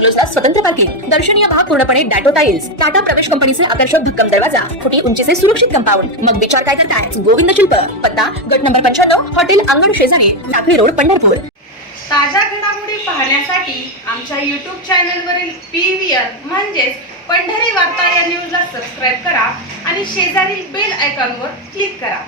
बंगलोजला स्वतंत्र पार्किंग दर्शनीय भाग पूर्णपणे डॅटो टाइल्स टाटा प्रवेश कंपनीचे आकर्षक भक्कम दरवाजा फुटी उंचीचे सुरक्षित कंपाऊंड. मग विचार काय करताय? गोविंद शिल्प. पत्ता गट नंबर पंच्याण्णव हॉटेल अंगण शेजारी लाकडी रोड पंढरपूर. ताज्या घडामोडी पाहण्यासाठी आमच्या यूट्यूब चॅनलवरील पी व्ही आर म्हणजेच पंढरी वार्ता या न्यूजला सबस्क्राईब करा आणि शेजारील बेल आयकॉनवर क्लिक करा.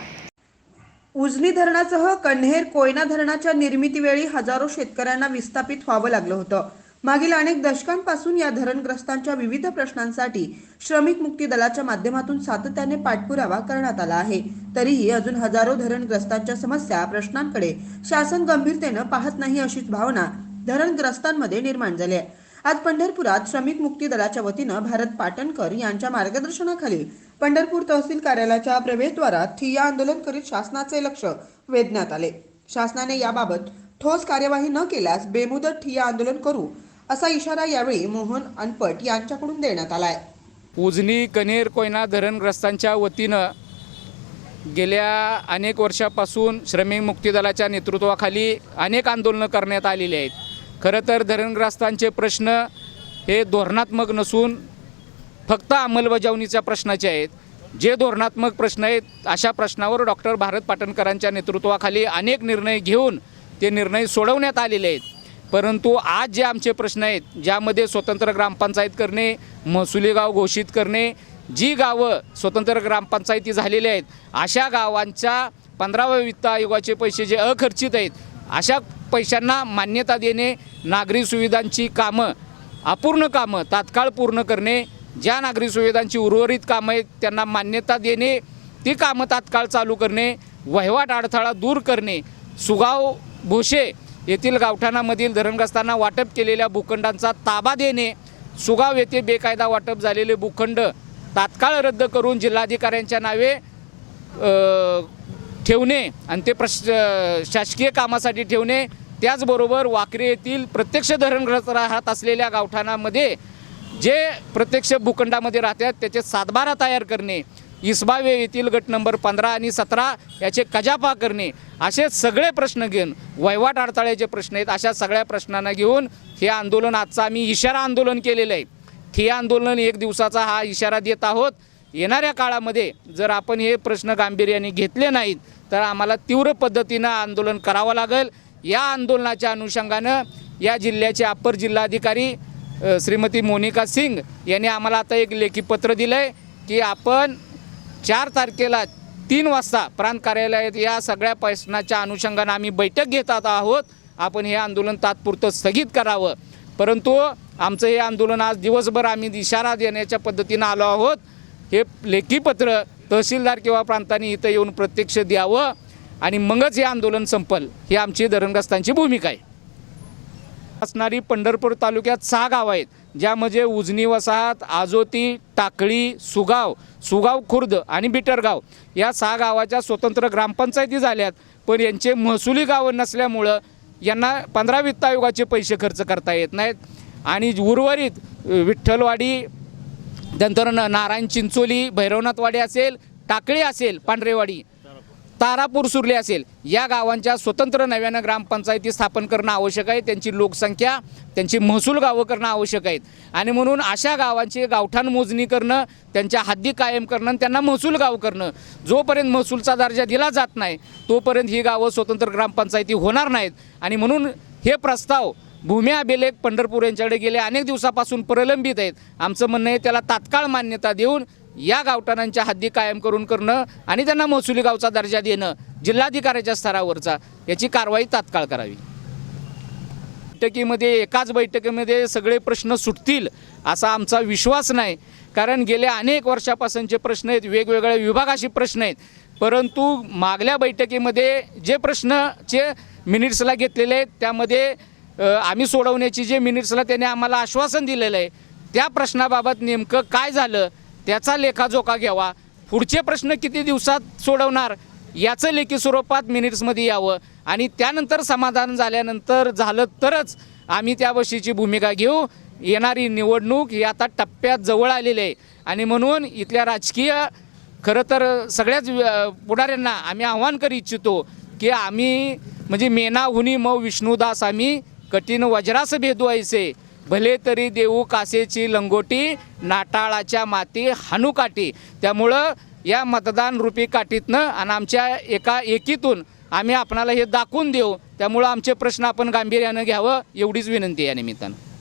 उजनी धरणासह कण्हेर कोयना धरणाच्या निर्मितीवेळी हजारो शेतकऱ्यांना विस्थापित व्हावं लागलं होतं. मागील अनेक दशकांपासून या धरणग्रस्तांच्या विविध प्रश्नांसाठी श्रमिक मुक्ती दलाच्या माध्यमातून सातत्याने पाठपुरावा करण्यात आला आहे. तरीही अजून हजारो धरणग्रस्तांच्या समस्या प्रश्नांकडे शासन गंभीरतेनं पाहत नाही अशीच भावना धरणग्रस्तांमध्ये निर्माण झाली आहे. आज पंढरपुरात श्रमिक मुक्ती दलाच्या वतीनं भारत पाटणकर यांच्या मार्गदर्शनाखाली पंढरपूर तहसील कार्यालयाच्या प्रवेशद्वारात ठिय्या आंदोलन करीत शासनाचे लक्ष वेधण्यात आले. शासनाने याबाबत ठोस कार्यवाही न केल्यास बेमुदत ठिय्या आंदोलन करू असा इशारा यावेळी मोहन अनपट यांच्याकडून देण्यात आलाय. उजनी कनेर कोयना धरणग्रस्तांच्या वतीनं गेल्या अनेक वर्षापासून श्रमिक मुक्ती दलाच्या नेतृत्वाखाली अनेक आंदोलनं करण्यात आलेली आहेत. खरं तर धरणग्रस्तांचे प्रश्न हे धोरणात्मक नसून फक्त अंमलबजावणीच्या प्रश्नाचे आहेत. जे धोरणात्मक प्रश्न आहेत अशा प्रश्नावर डॉक्टर भारत पाटणकरांच्या नेतृत्वाखाली अनेक निर्णय घेऊन ते निर्णय सोडवण्यात आलेले आहेत. परंतु आज जे आमचे प्रश्न आहेत ज्यामध्ये स्वतंत्र ग्रामपंचायत करणे महसुली गाव घोषित करणे जी गावं स्वतंत्र ग्रामपंचायती झालेली आहेत अशा गावांच्या पंधराव्या वित्त आयोगाचे पैसे जे अखर्चित आहेत अशा पैशांना मान्यता देणे नागरी सुविधांची कामं अपूर्ण कामं तात्काळ पूर्ण करणे ज्या नागरी सुविधांची उर्वरित कामं आहेत त्यांना मान्यता देणे ती कामं तात्काळ चालू करणे वहिवाट अडथळा दूर करणे सुगाव भोसे येथील गावठाणामधील धरणग्रस्तांना वाटप केलेल्या भूखंडांचा ताबा देणे सुगाव येथे बेकायदा वाटप झालेले भूखंड तात्काळ रद्द करून जिल्हाधिकाऱ्यांच्या नावे ठेवणे आणि ते प्रश शासकीय कामासाठी ठेवणे त्याचबरोबर वाकरे येथील प्रत्यक्ष धरणग्रस्त राहत असलेल्या गावठाणामध्ये जे प्रत्यक्ष भूखंडामध्ये राहतात त्याचे सातबारा तयार करणे इसबावे येथील गट नंबर पंधरा आणि सतरा याचे कजापा करणे असे सगळे प्रश्न घेऊन वहिवाट अडथळ्याचे प्रश्न आहेत अशा सगळ्या प्रश्नांना घेऊन हे आंदोलन आजचं आम्ही इशारा आंदोलन केलेलं आहे. हे आंदोलन एक दिवसाचा हा इशारा देत आहोत. येणाऱ्या काळामध्ये जर आपण हे प्रश्न गांभीर्याने घेतले नाहीत तर आम्हाला तीव्र पद्धतीनं आंदोलन करावं लागेल. या आंदोलनाच्या अनुषंगानं या जिल्ह्याचे अप्पर जिल्हाधिकारी श्रीमती मोनिका सिंग यांनी आम्हाला आता एक लेखी पत्र दिलं आहे की आपण चार तारखेला तीन वाजता प्रांत कार्यालयात या सगळ्या प्रश्नाच्या अनुषंगानं आम्ही बैठक घेतात आहोत. आपण हे आंदोलन तात्पुरतं स्थगित करावं. परंतु आमचं हे आंदोलन आज दिवसभर आम्ही इशारा देण्याच्या पद्धतीनं आलो आहोत. हे लेखीपत्र तहसीलदार किंवा प्रांतांनी इथं येऊन प्रत्यक्ष द्यावं आणि मगच हे आंदोलन संपल. ही आमची धरणग्रस्तांची भूमिका आहे. असणारी पंढरपूर तालुक्यात सहा गावं आहेत. ज्यामध्ये उजनी वसाहत आजोती टाकळी सुगाव सुगाव खुर्द आणि बिटरगाव या सहा गावाच्या स्वतंत्र ग्रामपंचायती झाल्यात. पण यांचे महसुली गावं नसल्यामुळं यांना पंधरा वित्त आयोगाचे पैसे खर्च करता येत नाहीत. आणि उर्वरित विठ्ठलवाडी नंतर न- नारायण चिंचोली भैरवनाथवाडी असेल टाकळी असेल पांढरेवाडी तारापूर सुरले असेल. या गावांच्या स्वतंत्र नव्यानं ग्रामपंचायती स्थापन करणं आवश्यक आहे. त्यांची लोकसंख्या त्यांची महसूल गावं करणं आवश्यक आहेत. आणि म्हणून अशा गावांची गावठाण मोजणी करणं त्यांच्या हद्दी कायम करणं आणि त्यांना महसूल गाव करणं. जोपर्यंत महसूलचा दर्जा दिला जात नाही तोपर्यंत ही गावं स्वतंत्र ग्रामपंचायती होणार नाहीत. आणि म्हणून हे प्रस्ताव भूमी अभिलेख पंढरपूर यांच्याकडे गेले. अनेक दिवसापासून प्रलंबित आहेत. आमचं म्हणणं आहे त्याला तात्काळ मान्यता देऊन या गावठाणांच्या हद्दी कायम करून करणं आणि त्यांना महसुली गावचा दर्जा देणं जिल्हाधिकाऱ्याच्या स्तरावरचा याची कारवाई तात्काळ करावी. बैठकीमध्ये एकाच बैठकीमध्ये सगळे प्रश्न सुटतील असा आमचा विश्वास नाही. कारण गेल्या अनेक वर्षापासूनचे प्रश्न आहेत वेगवेगळ्या विभागाशी प्रश्न आहेत. परंतु मागल्या बैठकीमध्ये जे प्रश्नचे मिनिट्सला घेतलेले आहेत त्यामध्ये आम्ही सोडवण्याची जे मिनिट्सला त्याने आम्हाला आश्वासन दिलेलं आहे त्या प्रश्नाबाबत नेमकं काय झालं? त्याचा लेखाजोखा घ्यावा. पुढचे प्रश्न किती दिवसात सोडवणार? याचं लेखी स्वरूपात मिनिट्समध्ये यावं. आणि त्यानंतर समाधान झाल्यानंतर झालं तरच आम्ही त्या वर्षीची भूमिका घेऊ. येणारी निवडणूक ही आता टप्प्यात जवळ आलेली आहे. आणि म्हणून इथल्या राजकीय खरं तर सगळ्याच पुढाऱ्यांना आम्ही आव्हान करू इच्छितो की आम्ही म्हणजे मेना हुनी मौ विष्णुदास आम्ही कठीण वज्रास भेदू ऐसे भले तरी देऊ कासेची लंगोटी नाटाळाच्या माती हानूकाठी त्यामुळं या मतदान रूपी काठीतनं आणि आमच्या एका एकीतून आम्ही आपणाला हे दाखवून देऊ. त्यामुळं आमचे प्रश्न आपण गांभीर्यानं घ्यावं एवढीच विनंती आहे या निमित्तानं.